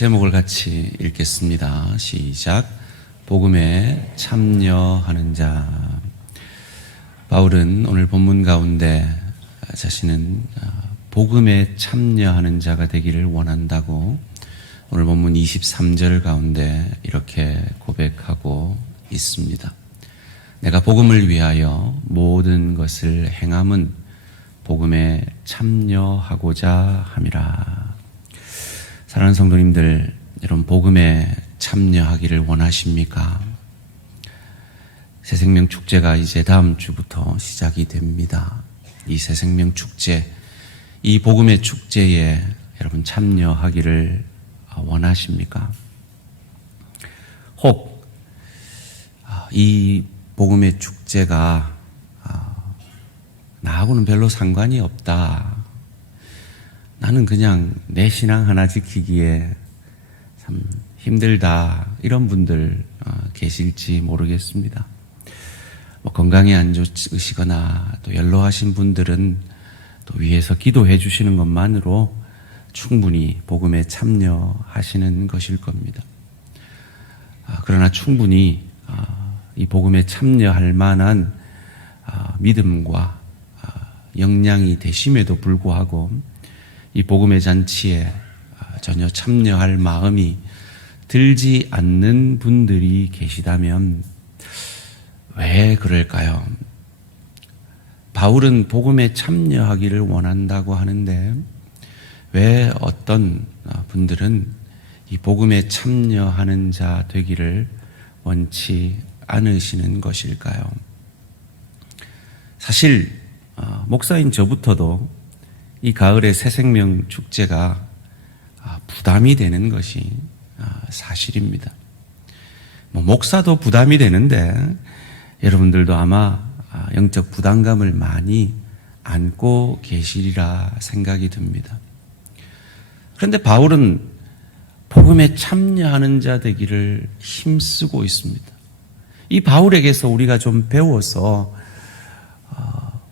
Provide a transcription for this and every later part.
제목을 같이 읽겠습니다. 시작. 복음에 참여하는 자. 바울은 오늘 본문 가운데 자신은 복음에 참여하는 자가 되기를 원한다고 오늘 본문 23절 가운데 이렇게 고백하고 있습니다. 내가 복음을 위하여 모든 것을 행함은 복음에 참여하고자 함이라. 사랑하는 성도님들, 여러분 복음에 참여하기를 원하십니까? 새생명 축제가 이제 다음 주부터 시작이 됩니다. 이 새생명 축제, 이 복음의 축제에 여러분 참여하기를 원하십니까? 혹 이 복음의 축제가 나하고는 별로 상관이 없다. 나는 그냥 내 신앙 하나 지키기에 참 힘들다. 이런 분들 계실지 모르겠습니다. 건강이 안 좋으시거나 또 연로하신 분들은 또 위에서 기도해 주시는 것만으로 충분히 복음에 참여하시는 것일 겁니다. 그러나 충분히 이 복음에 참여할 만한 믿음과 역량이 되심에도 불구하고 이 복음의 잔치에 전혀 참여할 마음이 들지 않는 분들이 계시다면 왜 그럴까요? 바울은 복음에 참여하기를 원한다고 하는데 왜 어떤 분들은 이 복음에 참여하는 자 되기를 원치 않으시는 것일까요? 사실 목사인 저부터도 이 가을의 새생명 축제가 부담이 되는 것이 사실입니다. 목사도 부담이 되는데 여러분들도 아마 영적 부담감을 많이 안고 계시리라 생각이 듭니다. 그런데 바울은 복음에 참여하는 자 되기를 힘쓰고 있습니다. 이 바울에게서 우리가 좀 배워서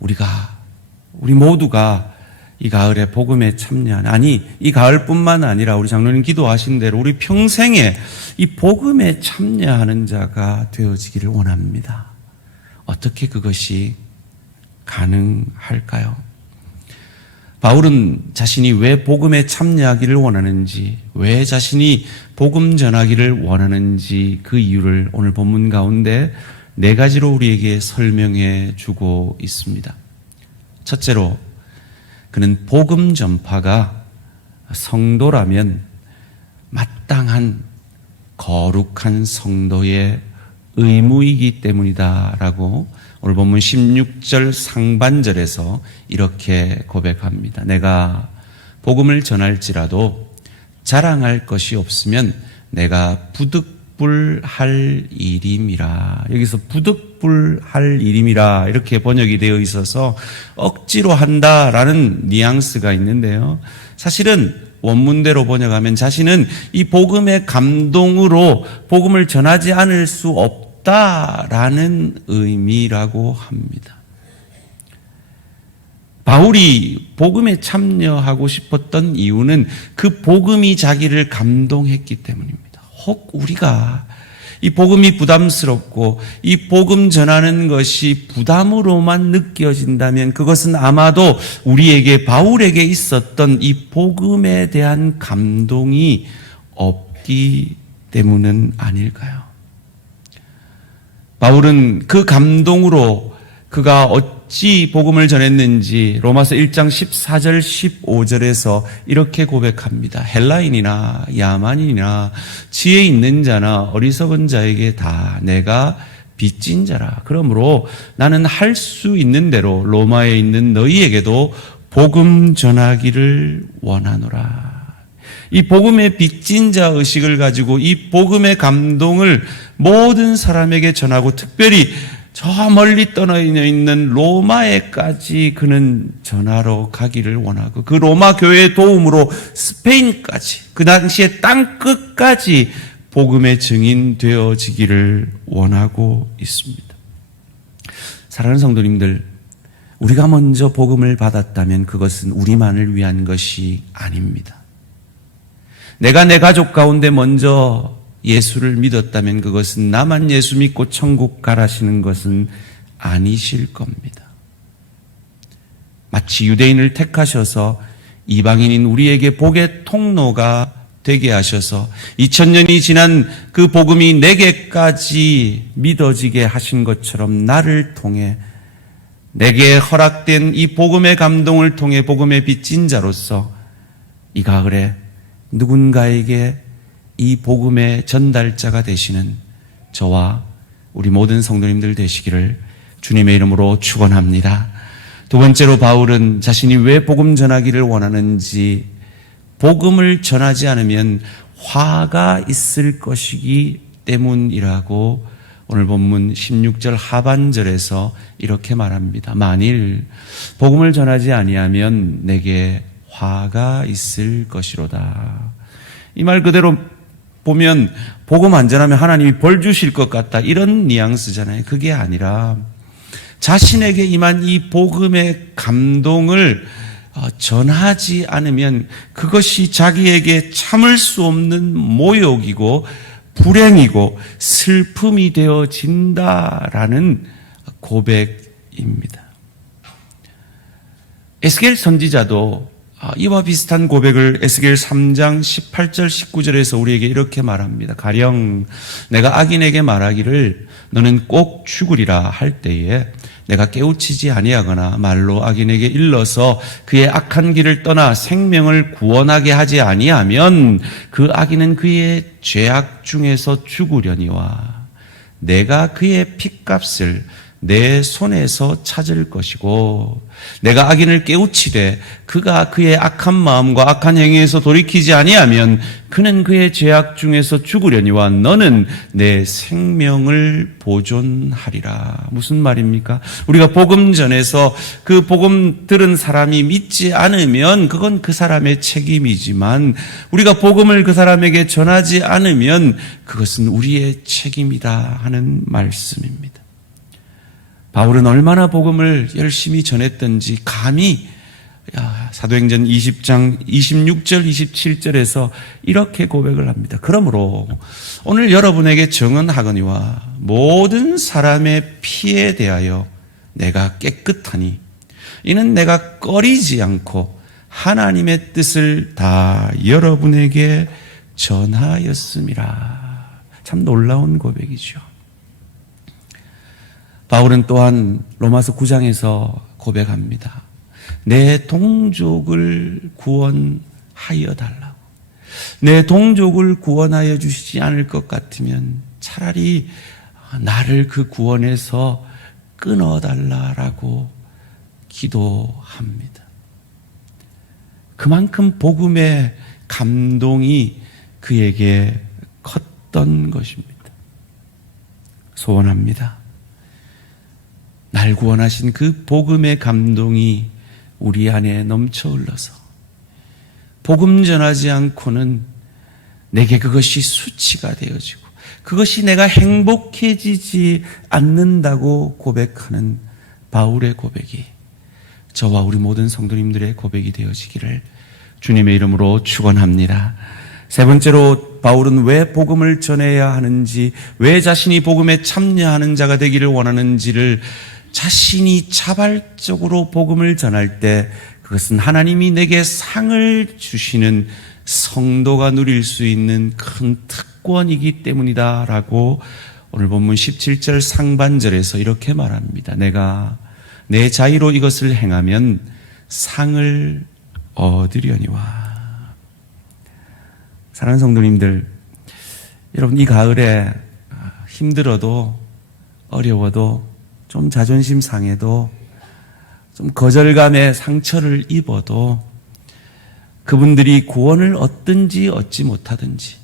우리 모두가 이 가을에 복음에 참여하는, 아니 이 가을뿐만 아니라 우리 장로님 기도하신 대로 우리 평생에 이 복음에 참여하는 자가 되어지기를 원합니다. 어떻게 그것이 가능할까요? 바울은 자신이 왜 복음에 참여하기를 원하는지, 왜 자신이 복음 전하기를 원하는지 그 이유를 오늘 본문 가운데 4가지로 우리에게 설명해 주고 있습니다. 첫째로, 그는 복음 전파가 성도라면 마땅한 거룩한 성도의 의무이기 때문이다라고 오늘 본문 16절 상반절에서 이렇게 고백합니다. 내가 복음을 전할지라도 자랑할 것이 없으면 내가 부득불할 일임이라. 여기서 부득불할 일임이라 이렇게 번역이 되어 있어서 억지로 한다라는 뉘앙스가 있는데요. 사실은 원문대로 번역하면 자신은 이 복음의 감동으로 복음을 전하지 않을 수 없다라는 의미라고 합니다. 바울이 복음에 참여하고 싶었던 이유는 그 복음이 자기를 감동했기 때문입니다. 혹 우리가 이 복음이 부담스럽고 이 복음 전하는 것이 부담으로만 느껴진다면 그것은 아마도 우리에게 바울에게 있었던 이 복음에 대한 감동이 없기 때문은 아닐까요? 바울은 그 감동으로 그가 어찌 복음을 전했는지 로마서 1장 14절 15절에서 이렇게 고백합니다. 헬라인이나 야만인이나 지혜 있는 자나 어리석은 자에게 다 내가 빚진 자라. 그러므로 나는 할 수 있는 대로 로마에 있는 너희에게도 복음 전하기를 원하노라. 이 복음의 빚진 자 의식을 가지고 이 복음의 감동을 모든 사람에게 전하고 특별히 저 멀리 떠나 있는 로마에까지 그는 전하러 가기를 원하고 그 로마 교회의 도움으로 스페인까지 그 당시에 땅 끝까지 복음의 증인 되어지기를 원하고 있습니다. 사랑하는 성도님들, 우리가 먼저 복음을 받았다면 그것은 우리만을 위한 것이 아닙니다. 내가 내 가족 가운데 먼저 예수를 믿었다면 그것은 나만 예수 믿고 천국 가라시는 것은 아니실 겁니다. 마치 유대인을 택하셔서 이방인인 우리에게 복의 통로가 되게 하셔서 2000년이 지난 그 복음이 내게까지 믿어지게 하신 것처럼 나를 통해 내게 허락된 이 복음의 감동을 통해 복음의 빚진 자로서 이 가을에 누군가에게 이 복음의 전달자가 되시는 저와 우리 모든 성도님들 되시기를 주님의 이름으로 축원합니다. 두 번째로 바울은 자신이 왜 복음 전하기를 원하는지, 복음을 전하지 않으면 화가 있을 것이기 때문이라고 오늘 본문 16절 하반절에서 이렇게 말합니다. 만일 복음을 전하지 아니하면 내게 화가 있을 것이로다. 이 말 그대로 보면 복음 안 전하면 하나님이 벌 주실 것 같다, 이런 뉘앙스잖아요. 그게 아니라 자신에게 임한 이 복음의 감동을 전하지 않으면 그것이 자기에게 참을 수 없는 모욕이고 불행이고 슬픔이 되어진다라는 고백입니다. 에스겔 선지자도 이와 비슷한 고백을 에스겔 3장 18절 19절에서 우리에게 이렇게 말합니다. 가령 내가 악인에게 말하기를 너는 꼭 죽으리라 할 때에 내가 깨우치지 아니하거나 말로 악인에게 일러서 그의 악한 길을 떠나 생명을 구원하게 하지 아니하면 그 악인은 그의 죄악 중에서 죽으려니와 내가 그의 핏값을 내 손에서 찾을 것이고 내가 악인을 깨우치되 그가 그의 악한 마음과 악한 행위에서 돌이키지 아니하면 그는 그의 죄악 중에서 죽으려니와 너는 내 생명을 보존하리라. 무슨 말입니까? 우리가 복음 전에서 그 복음 들은 사람이 믿지 않으면 그건 그 사람의 책임이지만 우리가 복음을 그 사람에게 전하지 않으면 그것은 우리의 책임이다 하는 말씀입니다. 바울은 얼마나 복음을 열심히 전했던지 감히 사도행전 20장 26절 27절에서 이렇게 고백을 합니다. 그러므로 오늘 여러분에게 정언하거니와 모든 사람의 피에 대하여 내가 깨끗하니 이는 내가 꺼리지 않고 하나님의 뜻을 다 여러분에게 전하였음이라. 참 놀라운 고백이죠. 바울은 또한 로마서 9장에서 고백합니다. 내 동족을 구원하여 달라고. 내 동족을 구원하여 주시지 않을 것 같으면 차라리 나를 그 구원에서 끊어달라고 기도합니다. 그만큼 복음의 감동이 그에게 컸던 것입니다. 소원합니다. 날 구원하신 그 복음의 감동이 우리 안에 넘쳐 흘러서 복음 전하지 않고는 내게 그것이 수치가 되어지고 그것이 내가 행복해지지 않는다고 고백하는 바울의 고백이 저와 우리 모든 성도님들의 고백이 되어지기를 주님의 이름으로 축원합니다. 세 번째로 바울은 왜 복음을 전해야 하는지, 왜 자신이 복음에 참여하는 자가 되기를 원하는지를 자신이 자발적으로 복음을 전할 때 그것은 하나님이 내게 상을 주시는 성도가 누릴 수 있는 큰 특권이기 때문이다라고 오늘 본문 17절 상반절에서 이렇게 말합니다. 내가 내 자의로 이것을 행하면 상을 얻으려니와. 사랑하는 성도님들, 여러분 이 가을에 힘들어도 어려워도 좀 자존심 상해도 좀 거절감에 상처를 입어도 그분들이 구원을 얻든지 얻지 못하든지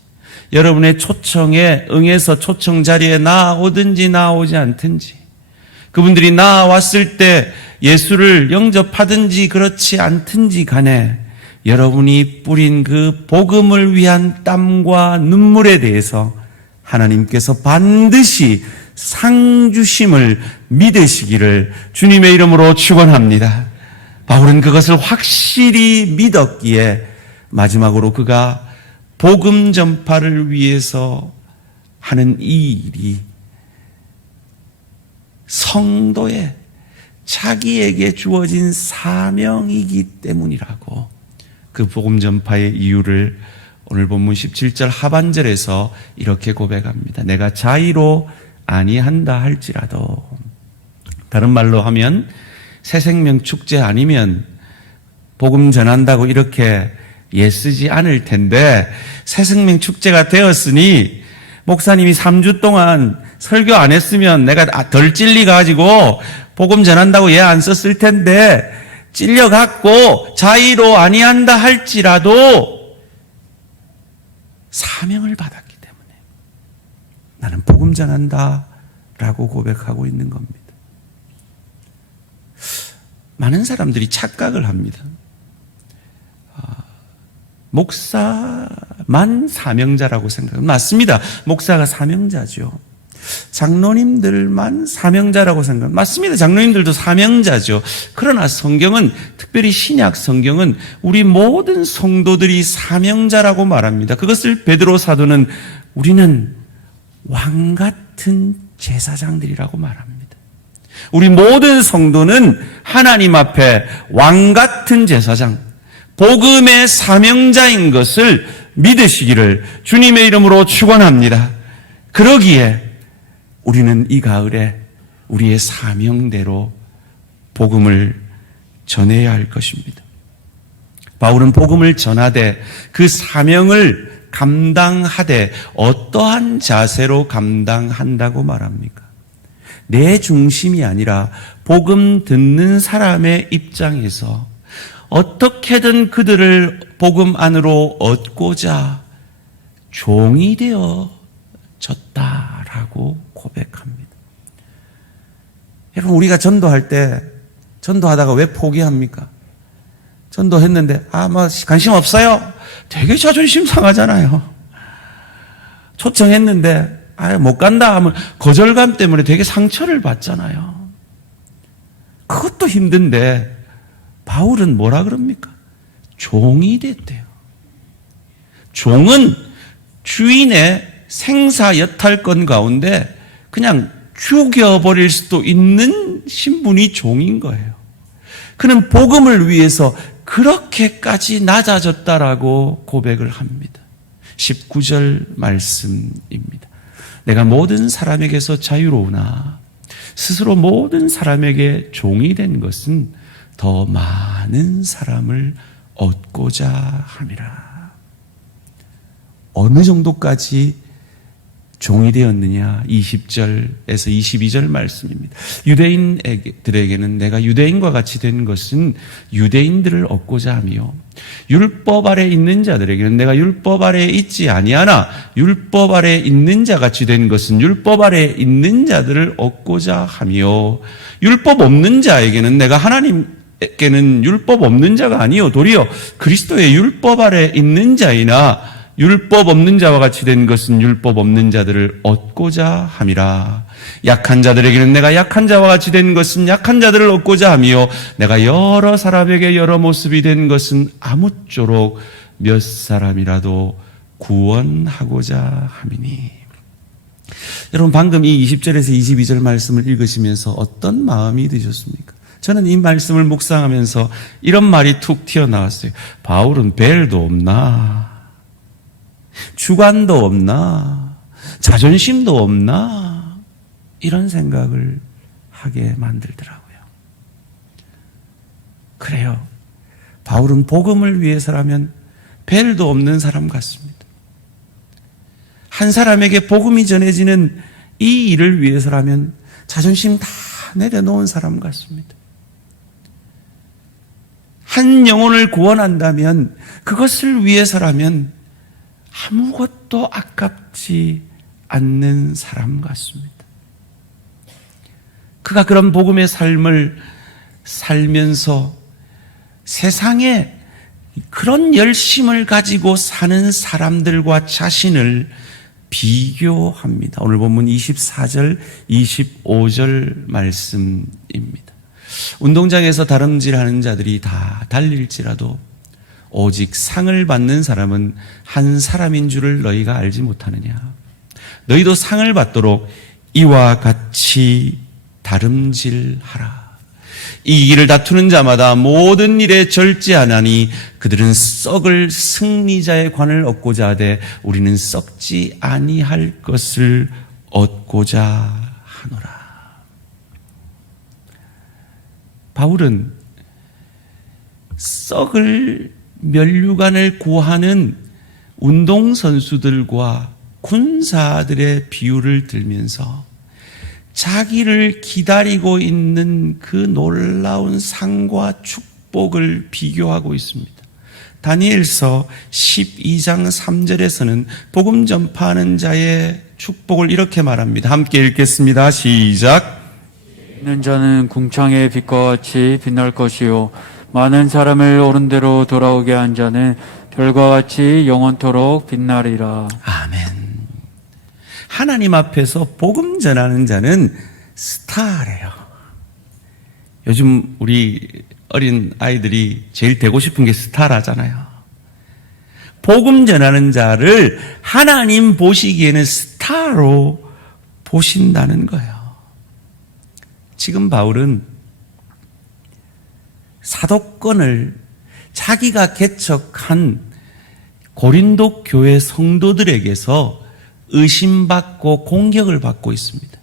여러분의 초청에 응해서 초청 자리에 나오든지 나오지 않든지 그분들이 나왔을 때 예수를 영접하든지 그렇지 않든지 간에 여러분이 뿌린 그 복음을 위한 땀과 눈물에 대해서 하나님께서 반드시 상 주심을 믿으시기를 주님의 이름으로 축원합니다. 바울은 그것을 확실히 믿었기에 마지막으로 그가 복음 전파를 위해서 하는 이 일이 성도의 자기에게 주어진 사명이기 때문이라고 그 복음 전파의 이유를 오늘 본문 17절 하반절에서 이렇게 고백합니다. 내가 자의로 아니한다 할지라도, 다른 말로 하면 새생명 축제 아니면 복음 전한다고 이렇게 애쓰지 않을 텐데, 새생명 축제가 되었으니 목사님이 3주 동안 설교 안 했으면 내가 덜 찔리가지고 복음 전한다고 얘 안 썼을 텐데, 찔려갖고 자의로 아니한다 할지라도 사명을 받았기 때문에 나는 복음 전한다 라고 고백하고 있는 겁니다. 많은 사람들이 착각을 합니다. 목사만 사명자라고 생각합니다. 맞습니다. 목사가 사명자죠. 장로님들만 사명자라고 생각합니다. 맞습니다. 장로님들도 사명자죠. 그러나 성경은, 특별히 신약 성경은 우리 모든 성도들이 사명자라고 말합니다. 그것을 베드로 사도는 우리는 왕 같은 제사장들이라고 말합니다. 우리 모든 성도는 하나님 앞에 왕 같은 제사장, 복음의 사명자인 것을 믿으시기를 주님의 이름으로 축원합니다. 그러기에 우리는 이 가을에 우리의 사명대로 복음을 전해야 할 것입니다. 바울은 복음을 전하되 그 사명을 감당하되 어떠한 자세로 감당한다고 말합니까? 내 중심이 아니라 복음 듣는 사람의 입장에서 어떻게든 그들을 복음 안으로 얻고자 종이 되어졌다라고 고백합니다. 여러분, 우리가 전도할 때 전도하다가 왜 포기합니까? 전도했는데 관심 없어요. 되게 자존심 상하잖아요. 초청했는데 못 간다 하면 거절감 때문에 되게 상처를 받잖아요. 그것도 힘든데 바울은 뭐라 그럽니까? 종이 됐대요. 종은 주인의 생사 여탈권 가운데 그냥 죽여버릴 수도 있는 신분이 종인 거예요. 그는 복음을 위해서 그렇게까지 낮아졌다라고 고백을 합니다. 19절 말씀입니다. 내가 모든 사람에게서 자유로우나 스스로 모든 사람에게 종이 된 것은 더 많은 사람을 얻고자 함이라. 어느 정도까지 종이 되었느냐? 20절에서 22절 말씀입니다. 유대인들에게는 내가 유대인과 같이 된 것은 유대인들을 얻고자 하며, 율법 아래 있는 자들에게는 내가 율법 아래 있지 아니하나 율법 아래 있는 자 같이 된 것은 율법 아래 있는 자들을 얻고자 하며, 율법 없는 자에게는 내가 하나님께는 율법 없는 자가 아니요 도리어 그리스도의 율법 아래 있는 자이나 율법 없는 자와 같이 된 것은 율법 없는 자들을 얻고자 함이라. 약한 자들에게는 내가 약한 자와 같이 된 것은 약한 자들을 얻고자 하며, 내가 여러 사람에게 여러 모습이 된 것은 아무쪼록 몇 사람이라도 구원하고자 함이니. 여러분, 방금 이 20절에서 22절 말씀을 읽으시면서 어떤 마음이 드셨습니까? 저는 이 말씀을 묵상하면서 이런 말이 툭 튀어나왔어요. 바울은 벨도 없나? 주관도 없나? 자존심도 없나? 이런 생각을 하게 만들더라고요. 그래요. 바울은 복음을 위해서라면 벨도 없는 사람 같습니다. 한 사람에게 복음이 전해지는 이 일을 위해서라면 자존심 다 내려놓은 사람 같습니다. 한 영혼을 구원한다면, 그것을 위해서라면 아무것도 아깝지 않는 사람 같습니다. 그가 그런 복음의 삶을 살면서 세상에 그런 열심을 가지고 사는 사람들과 자신을 비교합니다. 오늘 본문 24절, 25절 말씀입니다. 운동장에서 다름질하는 자들이 다 달릴지라도 오직 상을 받는 사람은 한 사람인 줄을 너희가 알지 못하느냐. 너희도 상을 받도록 이와 같이 다름질하라. 이 일을 다투는 자마다 모든 일에 절제하나니 그들은 썩을 승리자의 관을 얻고자 하되 우리는 썩지 아니할 것을 얻고자 하노라. 바울은 썩을 면류관을 구하는 운동선수들과 군사들의 비유를 들면서 자기를 기다리고 있는 그 놀라운 상과 축복을 비교하고 있습니다. 다니엘서 12장 3절에서는 복음 전파하는 자의 축복을 이렇게 말합니다. 함께 읽겠습니다. 시작. 있는 자는 궁창의 빛과 같이 빛날 것이요 많은 사람을 옳은 대로 돌아오게 한 자는 별과 같이 영원토록 빛나리라. 아멘. 하나님 앞에서 복음 전하는 자는 스타래요. 요즘 우리 어린 아이들이 제일 되고 싶은 게 스타라잖아요. 복음 전하는 자를 하나님 보시기에는 스타로 보신다는 거예요. 지금 바울은 사도권을 자기가 개척한 고린도 교회 성도들에게서 의심받고 공격을 받고 있습니다.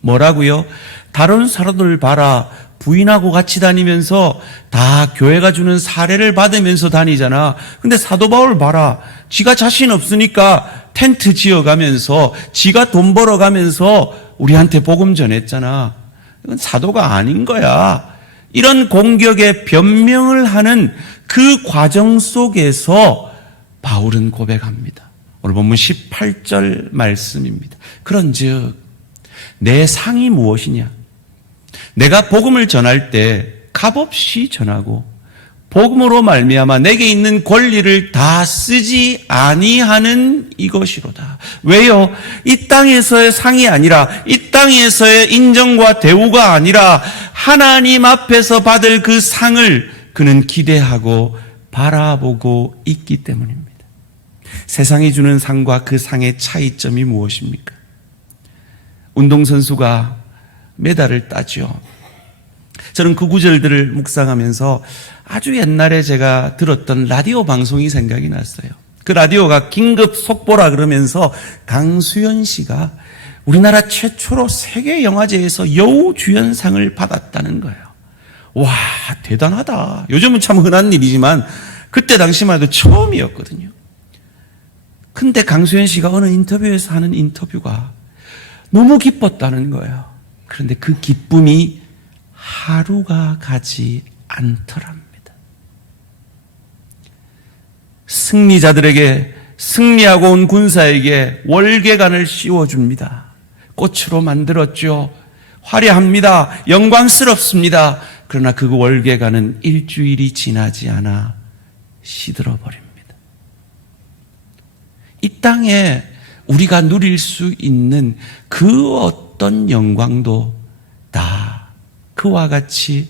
뭐라고요? 다른 사람들 봐라. 부인하고 같이 다니면서 다 교회가 주는 사례를 받으면서 다니잖아. 근데 사도 바울 봐라. 지가 자신 없으니까 텐트 지어가면서 지가 돈 벌어가면서 우리한테 복음 전했잖아. 이건 사도가 아닌 거야. 이런 공격에 변명을 하는 그 과정 속에서 바울은 고백합니다. 오늘 본문 18절 말씀입니다. 그런즉 내 상이 무엇이냐? 내가 복음을 전할 때 값없이 전하고 복음으로 말미암아 내게 있는 권리를 다 쓰지 아니하는 이것이로다. 왜요? 이 땅에서의 상이 아니라 이 땅에서의 인정과 대우가 아니라 하나님 앞에서 받을 그 상을 그는 기대하고 바라보고 있기 때문입니다. 세상이 주는 상과 그 상의 차이점이 무엇입니까? 운동선수가 메달을 따죠. 저는 그 구절들을 묵상하면서 아주 옛날에 제가 들었던 라디오 방송이 생각이 났어요. 그 라디오가 긴급 속보라 그러면서 강수연 씨가 우리나라 최초로 세계영화제에서 여우주연상을 받았다는 거예요. 와, 대단하다. 요즘은 참 흔한 일이지만 그때 당시만 해도 처음이었거든요. 근데 강수연 씨가 어느 인터뷰에서 하는 인터뷰가 너무 기뻤다는 거예요. 그런데 그 기쁨이 하루가 가지 않더랍니다. 승리자들에게, 승리하고 온 군사에게 월계관을 씌워줍니다. 꽃으로 만들었죠. 화려합니다. 영광스럽습니다. 그러나 그 월계관은 일주일이 지나지 않아 시들어버립니다. 이 땅에 우리가 누릴 수 있는 그 어떤 영광도 다 그와 같이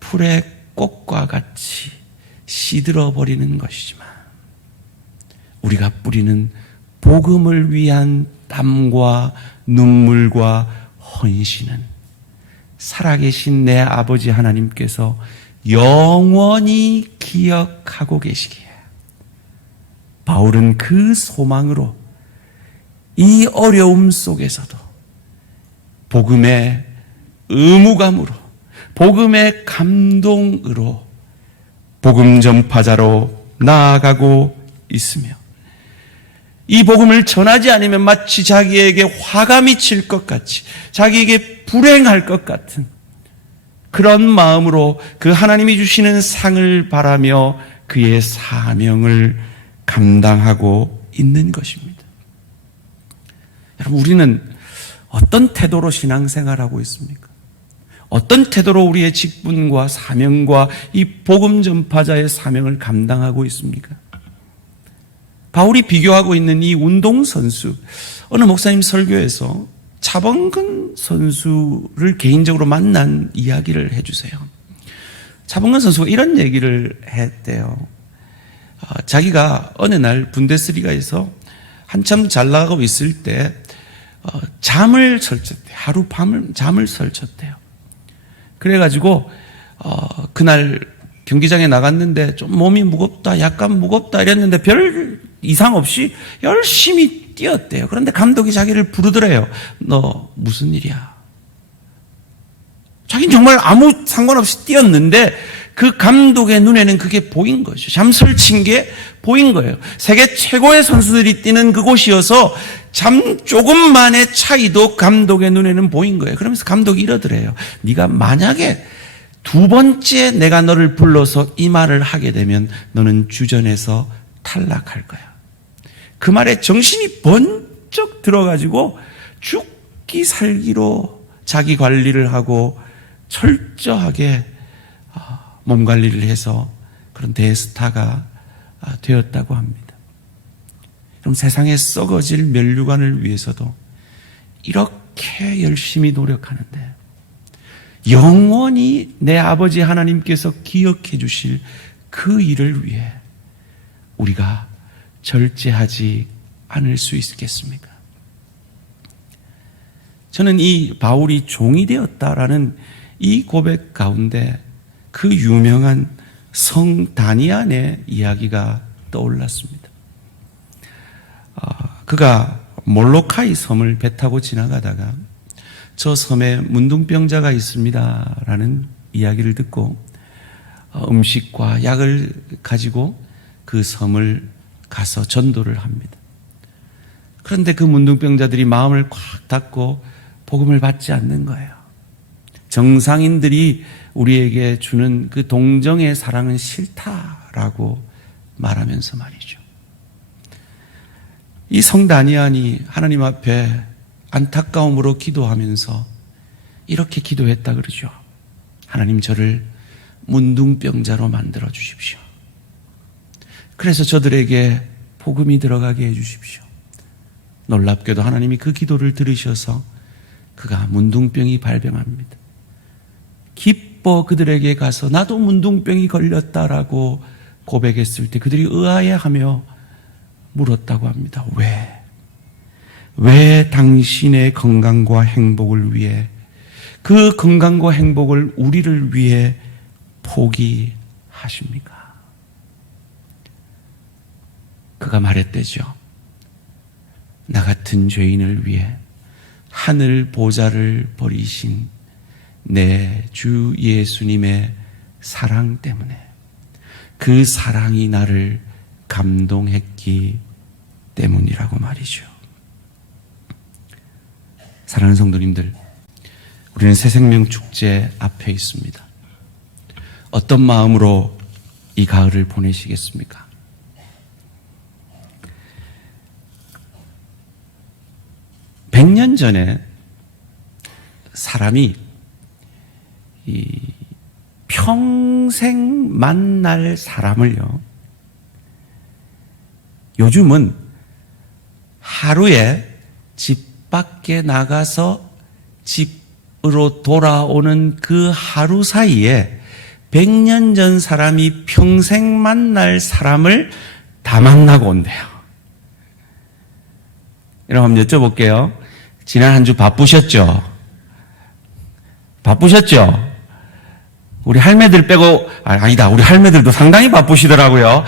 풀의 꽃과 같이 시들어버리는 것이지만 우리가 뿌리는 복음을 위한 땀과 눈물과 헌신은 살아계신 내 아버지 하나님께서 영원히 기억하고 계시기에 바울은 그 소망으로 이 어려움 속에서도 복음의 의무감으로, 복음의 감동으로 복음 전파자로 나아가고 있으며 이 복음을 전하지 않으면 마치 자기에게 화가 미칠 것 같이, 자기에게 불행할 것 같은 그런 마음으로 그 하나님이 주시는 상을 바라며 그의 사명을 감당하고 있는 것입니다. 여러분, 우리는 어떤 태도로 신앙생활하고 있습니까? 어떤 태도로 우리의 직분과 사명과 이 복음 전파자의 사명을 감당하고 있습니까? 바울이 비교하고 있는 이 운동선수, 어느 목사님 설교에서 차범근 선수를 개인적으로 만난 이야기를 해주세요. 차범근 선수가 이런 얘기를 했대요. 자기가 어느 날 분데스리가에서 한참 잘 나가고 있을 때 잠을 설쳤대요. 하룻밤을 잠을 설쳤대요. 그래가지고 그날 경기장에 나갔는데 좀 몸이 무겁다, 약간 무겁다 이랬는데 별 이상 없이 열심히 뛰었대요. 그런데 감독이 자기를 부르더래요. 너 무슨 일이야? 자기는 정말 아무 상관없이 뛰었는데 그 감독의 눈에는 그게 보인 거죠. 잠 설친 게 보인 거예요. 세계 최고의 선수들이 뛰는 그곳이어서 잠 조금만의 차이도 감독의 눈에는 보인 거예요. 그러면서 감독이 이러더래요. 네가 만약에 두 번째 내가 너를 불러서 이 말을 하게 되면 너는 주전에서 탈락할 거야. 그 말에 정신이 번쩍 들어가지고 죽기 살기로 자기 관리를 하고 철저하게 몸 관리를 해서 그런 대스타가 되었다고 합니다. 그럼 세상에 썩어질 면류관을 위해서도 이렇게 열심히 노력하는데 영원히 내 아버지 하나님께서 기억해 주실 그 일을 위해 우리가 절제하지 않을 수 있겠습니까? 저는 이 바울이 종이 되었다라는 이 고백 가운데 그 유명한 성 다니안의 이야기가 떠올랐습니다. 그가 몰로카이 섬을 배 타고 지나가다가 저 섬에 문둥병자가 있습니다라는 이야기를 듣고 음식과 약을 가지고 그 섬을 가서 전도를 합니다. 그런데 그 문둥병자들이 마음을 꽉 닫고 복음을 받지 않는 거예요. 정상인들이 우리에게 주는 그 동정의 사랑은 싫다라고 말하면서 말이죠. 이 성다니안이 하나님 앞에 안타까움으로 기도하면서 이렇게 기도했다 그러죠. 하나님 저를 문둥병자로 만들어 주십시오. 그래서 저들에게 복음이 들어가게 해 주십시오. 놀랍게도 하나님이 그 기도를 들으셔서 그가 문둥병이 발병합니다. 기뻐 그들에게 가서 나도 문둥병이 걸렸다라고 고백했을 때 그들이 의아해하며 물었다고 합니다. 왜 당신의 건강과 행복을 위해 그 건강과 행복을 우리를 위해 포기하십니까? 그가 말했대죠. 나 같은 죄인을 위해 하늘 보좌를 버리신 내 주 예수님의 사랑 때문에 그 사랑이 나를 감동했기 때문이라고 말이죠. 사랑하는 성도님들, 우리는 새생명 축제 앞에 있습니다. 어떤 마음으로 이 가을을 보내시겠습니까? 백 년 전에 사람이 이 평생 만날 사람을요, 요즘은 하루에 집 밖에 나가서 집으로 돌아오는 그 하루 사이에 100년 전 사람이 평생 만날 사람을 다 만나고 온대요. 여러분 한번 여쭤볼게요. 지난 한 주 바쁘셨죠? 바쁘셨죠? 우리 할매들 빼고, 아니다. 우리 할매들도 상당히 바쁘시더라고요.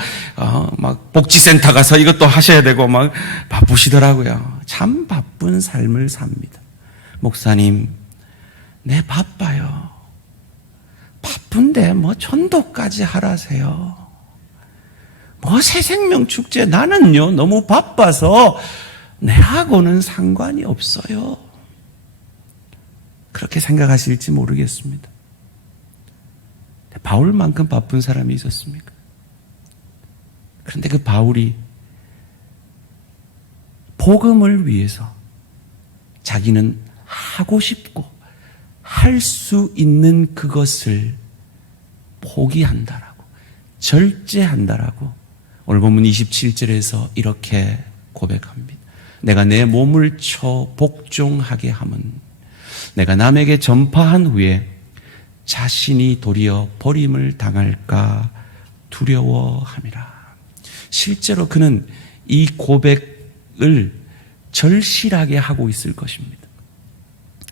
막 복지센터 가서 이것도 하셔야 되고 막 바쁘시더라고요. 참 바쁜 삶을 삽니다. 목사님, 네, 바빠요. 바쁜데 뭐 전도까지 하라세요. 뭐 새생명 축제, 나는요 너무 바빠서 내하고는 상관이 없어요. 그렇게 생각하실지 모르겠습니다. 바울만큼 바쁜 사람이 있었습니까? 그런데 그 바울이 복음을 위해서 자기는 하고 싶고 할 수 있는 그것을 포기한다라고, 절제한다라고 오늘 본문 27절에서 이렇게 고백합니다. 내가 내 몸을 쳐 복종하게 함은 내가 남에게 전파한 후에 자신이 도리어 버림을 당할까 두려워함이라. 실제로 그는 이 고백을 절실하게 하고 있을 것입니다.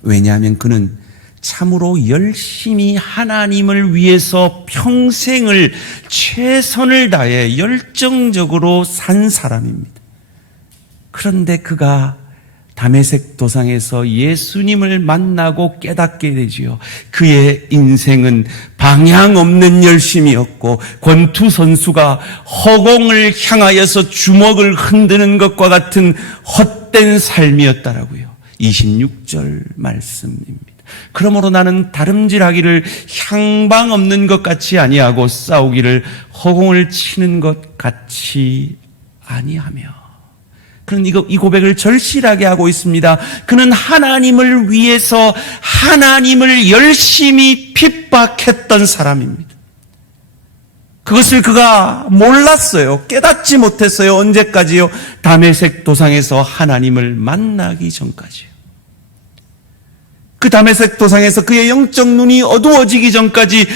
왜냐하면 그는 참으로 열심히 하나님을 위해서 평생을 최선을 다해 열정적으로 산 사람입니다. 그런데 그가 다메섹 도상에서 예수님을 만나고 깨닫게 되지요. 그의 인생은 방향 없는 열심이었고 권투 선수가 허공을 향하여서 주먹을 흔드는 것과 같은 헛된 삶이었다라고요. 26절 말씀입니다. 그러므로 나는 다름질하기를 향방 없는 것 같이 아니하고 싸우기를 허공을 치는 것 같이 아니하며. 그는 이 고백을 절실하게 하고 있습니다. 그는 하나님을 위해서 하나님을 열심히 핍박했던 사람입니다. 그것을 그가 몰랐어요. 깨닫지 못했어요. 언제까지요? 다메섹 도상에서 하나님을 만나기 전까지요. 그 다메섹 도상에서 그의 영적 눈이 어두워지기 전까지,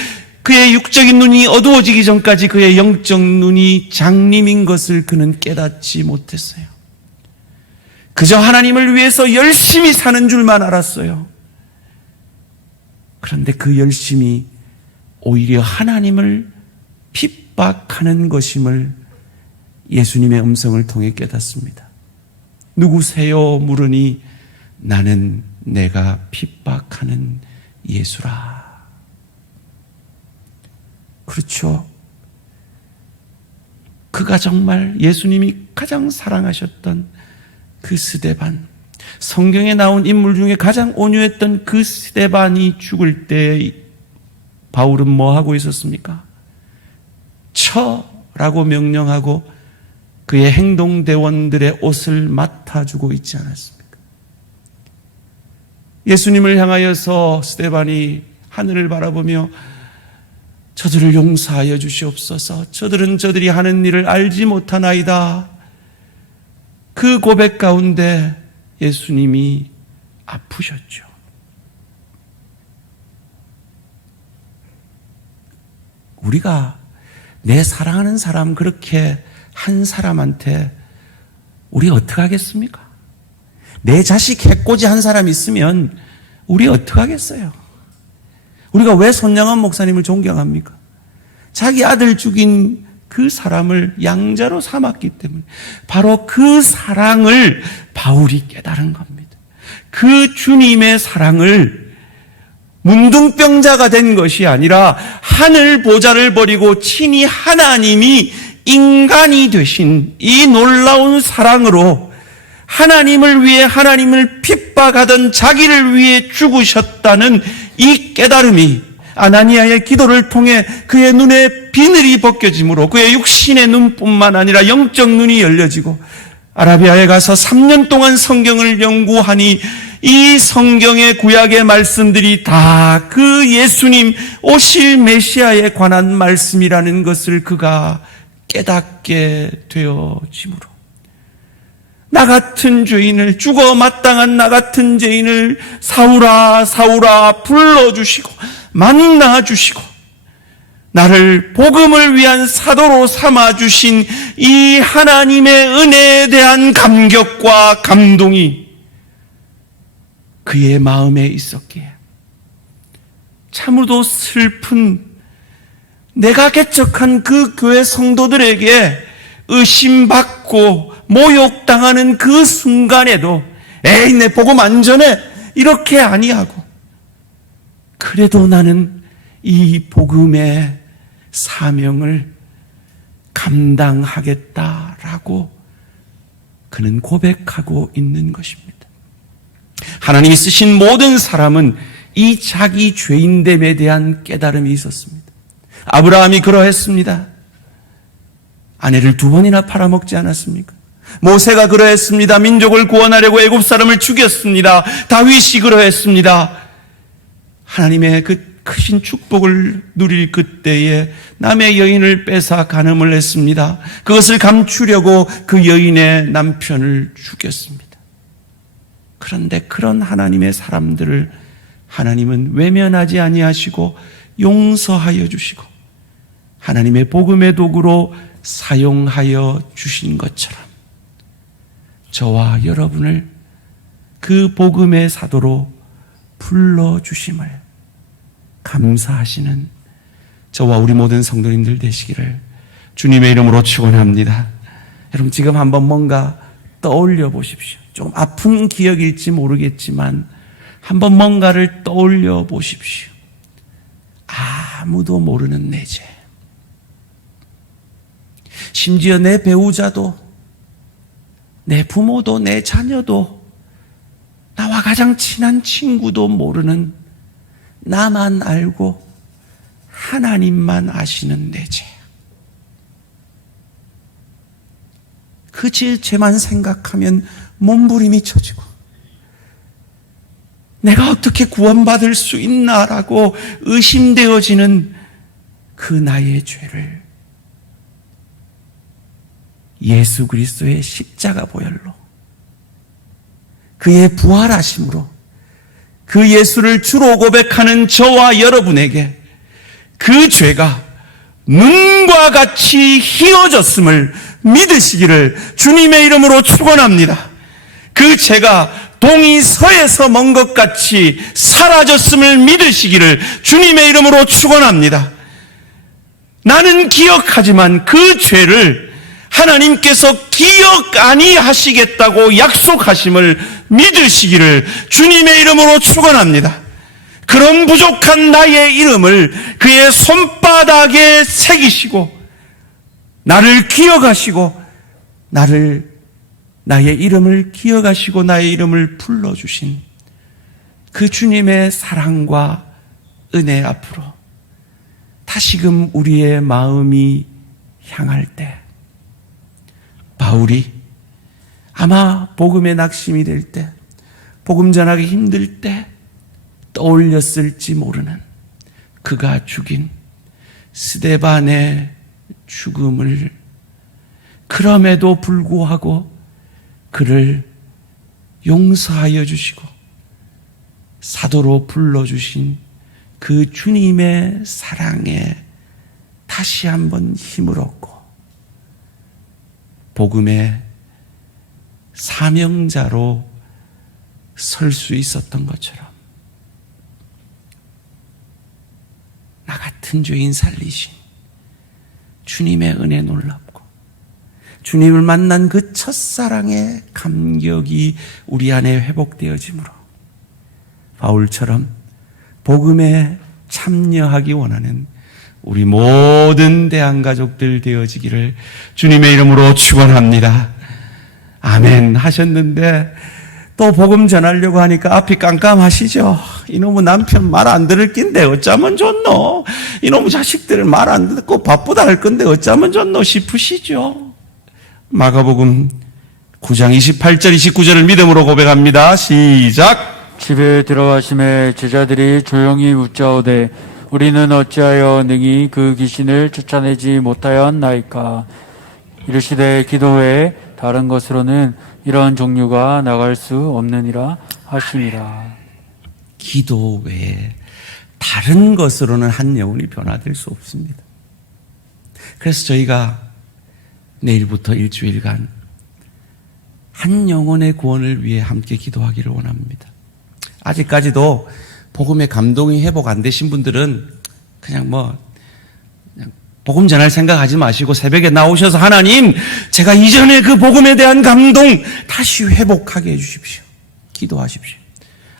그의 육적인 눈이 어두워지기 전까지 그의 영적 눈이 장님인 것을 그는 깨닫지 못했어요. 그저 하나님을 위해서 열심히 사는 줄만 알았어요. 그런데 그 열심이 오히려 하나님을 핍박하는 것임을 예수님의 음성을 통해 깨닫습니다. 누구세요? 물으니 나는 내가 핍박하는 예수라. 그렇죠. 그가 정말 예수님이 가장 사랑하셨던 그 스데반, 성경에 나온 인물 중에 가장 온유했던 그 스데반이 죽을 때 바울은 뭐 하고 있었습니까? 쳐라고 명령하고 그의 행동대원들의 옷을 맡아주고 있지 않았습니까? 예수님을 향하여서 스데반이 하늘을 바라보며 저들을 용서하여 주시옵소서. 저들이 하는 일을 알지 못하나이다. 그 고백 가운데 예수님이 아프셨죠. 우리가 내 사랑하는 사람 그렇게 한 사람한테 우리 어떻게 하겠습니까? 내 자식 해코지 한 사람 있으면 우리 어떻게 하겠어요? 우리가 왜 손양원 목사님을 존경합니까? 자기 아들 죽인 그 사람을 양자로 삼았기 때문에 바로 그 사랑을 바울이 깨달은 겁니다. 그 주님의 사랑을 문둥병자가 된 것이 아니라 하늘 보좌를 버리고 친히 하나님이 인간이 되신 이 놀라운 사랑으로 하나님을 위해 하나님을 핍박하던 자기를 위해 죽으셨다는 이 깨달음이 아나니아의 기도를 통해 그의 눈에 비늘이 벗겨짐으로 그의 육신의 눈뿐만 아니라 영적 눈이 열려지고 아라비아에 가서 3년 동안 성경을 연구하니 이 성경의 구약의 말씀들이 다 그 예수님 오실 메시아에 관한 말씀이라는 것을 그가 깨닫게 되어짐으로 나 같은 죄인을, 죽어 마땅한 나 같은 죄인을 사울아 사울아 불러주시고 만나주시고 나를 복음을 위한 사도로 삼아주신 이 하나님의 은혜에 대한 감격과 감동이 그의 마음에 있었기에 참으로 슬픈 내가 개척한 그 교회 성도들에게 의심받고 모욕당하는 그 순간에도 에이 내 복음 안 전해 이렇게 아니하고 그래도 나는 이 복음의 사명을 감당하겠다라고 그는 고백하고 있는 것입니다. 하나님이 쓰신 모든 사람은 이 자기 죄인됨에 대한 깨달음이 있었습니다. 아브라함이 그러했습니다. 아내를 2번이나 팔아먹지 않았습니까? 모세가 그러했습니다. 민족을 구원하려고 애굽 사람을 죽였습니다. 다윗이 그러했습니다. 하나님의 그 크신 축복을 누릴 그때에 남의 여인을 뺏어 간음을 했습니다. 그것을 감추려고 그 여인의 남편을 죽였습니다. 그런데 그런 하나님의 사람들을 하나님은 외면하지 아니하시고 용서하여 주시고 하나님의 복음의 도구로 사용하여 주신 것처럼 저와 여러분을 그 복음의 사도로 불러주심을 감사하시는 저와 우리 모든 성도님들 되시기를 주님의 이름으로 축원합니다. 여러분 지금 한번 뭔가 떠올려 보십시오. 좀 아픈 기억일지 모르겠지만 한번 뭔가를 떠올려 보십시오. 아무도 모르는 내 죄, 심지어 내 배우자도, 내 부모도, 내 자녀도, 나와 가장 친한 친구도 모르는, 나만 알고 하나님만 아시는 내 죄. 그 죄만 생각하면 몸부림이 쳐지고 내가 어떻게 구원받을 수 있나라고 의심되어지는 그 나의 죄를 예수 그리스도의 십자가 보혈로, 그의 부활하심으로 그 예수를 주로 고백하는 저와 여러분에게 그 죄가 눈과 같이 희어졌음을 믿으시기를 주님의 이름으로 축원합니다. 그 죄가 동이 서에서 먼 것 같이 사라졌음을 믿으시기를 주님의 이름으로 축원합니다. 나는 기억하지만 그 죄를 하나님께서 기억 아니하시겠다고 약속하심을 믿으시기를 주님의 이름으로 축원합니다. 그런 부족한 나의 이름을 그의 손바닥에 새기시고 나를 기억하시고 나의 이름을 기억하시고 나의 이름을 불러주신 그 주님의 사랑과 은혜 앞으로 다시금 우리의 마음이 향할 때, 바울이 아마 복음에 낙심이 될 때, 복음 전하기 힘들 때 떠올렸을지 모르는 그가 죽인 스데반의 죽음을, 그럼에도 불구하고 그를 용서하여 주시고 사도로 불러주신 그 주님의 사랑에 다시 한번 힘을 얻고 복음의 사명자로 설 수 있었던 것처럼 나 같은 죄인 살리신 주님의 은혜 놀랍고 주님을 만난 그 첫사랑의 감격이 우리 안에 회복되어지므로 바울처럼 복음에 참여하기 원하는 우리 모든 대한가족들 되어지기를 주님의 이름으로 축원합니다. 아멘 하셨는데 또 복음 전하려고 하니까 앞이 깜깜하시죠? 이놈의 남편 말 안 들을 낀데 어쩌면 좋노? 이놈의 자식들을 말 안 듣고 바쁘다 할 건데 어쩌면 좋노? 싶으시죠? 마가복음 9장 28절 29절을 믿음으로 고백합니다. 시작. 집에 들어가심에 제자들이 조용히 묻자오되 우리는 어찌하여 능히 그 귀신을 쫓아내지 못하였나이까. 이르시되 기도 외에 다른 것으로는 이런 종류가 나갈 수 없느니라 하시니라. 기도 외에 다른 것으로는 한 영혼이 변화될 수 없습니다. 그래서 저희가 내일부터 일주일간 한 영혼의 구원을 위해 함께 기도하기를 원합니다. 아직까지도 복음의 감동이 회복 안 되신 분들은 그냥 복음 전할 생각하지 마시고 새벽에 나오셔서 하나님, 제가 이전에 그 복음에 대한 감동 다시 회복하게 해주십시오. 기도하십시오.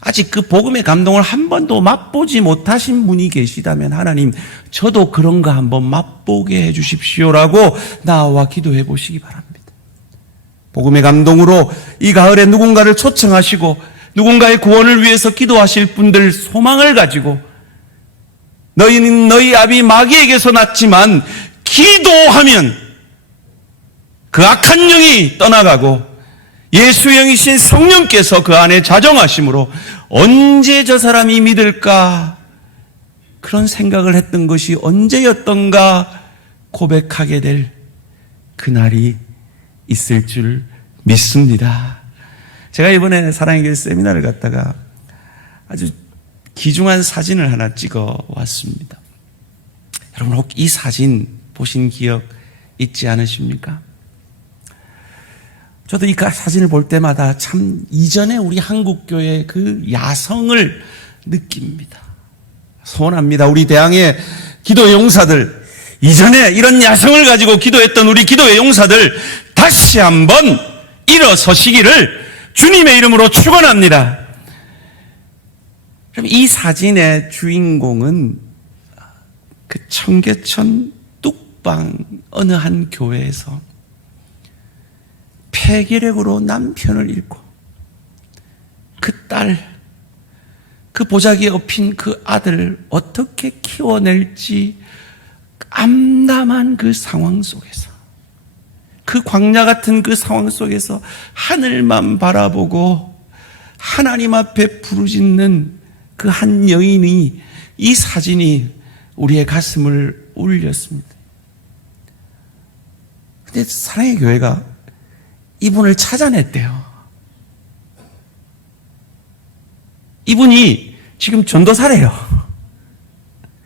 아직 그 복음의 감동을 한 번도 맛보지 못하신 분이 계시다면 하나님, 저도 그런 거 한번 맛보게 해주십시오라고 나와 기도해 보시기 바랍니다. 복음의 감동으로 이 가을에 누군가를 초청하시고 누군가의 구원을 위해서 기도하실 분들 소망을 가지고 너희는 너희 아비 마귀에게서 났지만 기도하면 그 악한 영이 떠나가고 예수의 영이신 성령께서 그 안에 자정하심으로 언제 저 사람이 믿을까? 그런 생각을 했던 것이 언제였던가 고백하게 될 그날이 있을 줄 믿습니다. 제가 이번에 사랑의 길 세미나를 갔다가 아주 귀중한 사진을 하나 찍어 왔습니다. 여러분 혹 이 사진 보신 기억 있지 않으십니까? 저도 이 사진을 볼 때마다 참 이전에 우리 한국교회의 그 야성을 느낍니다. 소원합니다. 우리 대항의 기도의 용사들, 이전에 이런 야성을 가지고 기도했던 우리 기도의 용사들 다시 한번 일어서시기를 주님의 이름으로 축원합니다. 그럼 이 사진의 주인공은 그 청계천 뚝방 어느 한 교회에서 폐결핵으로 남편을 잃고 그 딸, 그 보자기에 업힌 그 아들을 어떻게 키워낼지 암담한 그 상황 속에서, 그 광야 같은 그 상황 속에서 하늘만 바라보고 하나님 앞에 부르짖는 그 한 여인이, 이 사진이 우리의 가슴을 울렸습니다. 근데 사랑의 교회가 이분을 찾아냈대요. 이분이 지금 전도사래요.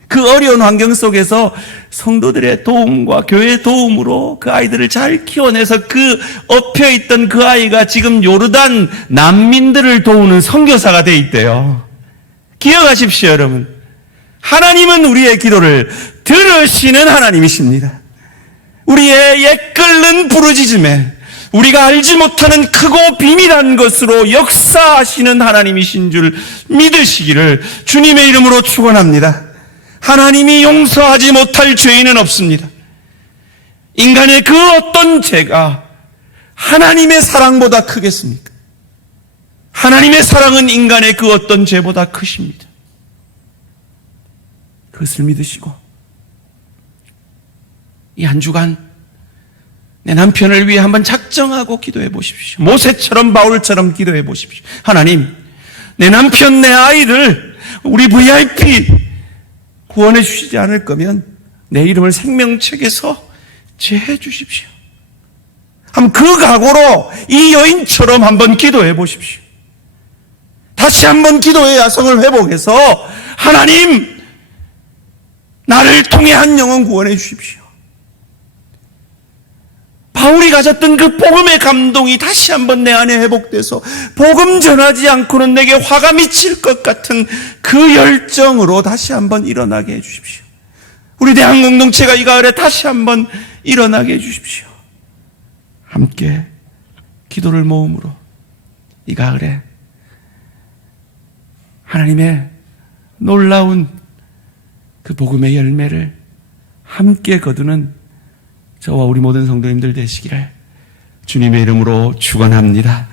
그 어려운 환경 속에서 성도들의 도움과 교회의 도움으로 그 아이들을 잘 키워내서 그 엎여있던 그 아이가 지금 요르단 난민들을 도우는 선교사가 돼 있대요. 기억하십시오, 여러분. 하나님은 우리의 기도를 들으시는 하나님이십니다. 우리의 옛끓는 부르짖음에 우리가 알지 못하는 크고 비밀한 것으로 역사하시는 하나님이신 줄 믿으시기를 주님의 이름으로 축원합니다. 하나님이 용서하지 못할 죄인은 없습니다. 인간의 그 어떤 죄가 하나님의 사랑보다 크겠습니까? 하나님의 사랑은 인간의 그 어떤 죄보다 크십니다. 그것을 믿으시고 이 한 주간 내 남편을 위해 한번 작정하고 기도해 보십시오. 모세처럼 바울처럼 기도해 보십시오. 하나님, 내 남편, 내 아이를 우리 VIP 구원해 주시지 않을 거면 내 이름을 생명책에서 제해 주십시오. 한번 그 각오로 이 여인처럼 한번 기도해 보십시오. 다시 한번 기도의 야성을 회복해서 하나님, 나를 통해 한 영혼 구원해 주십시오. 바울이 가졌던 그 복음의 감동이 다시 한번 내 안에 회복돼서 복음 전하지 않고는 내게 화가 미칠 것 같은 그 열정으로 다시 한번 일어나게 해 주십시오. 우리 대한 공동체가 이 가을에 다시 한번 일어나게 해 주십시오. 함께 기도를 모음으로 이 가을에 하나님의 놀라운 그 복음의 열매를 함께 거두는 저와 우리 모든 성도님들 되시기를 주님의 이름으로 축원합니다.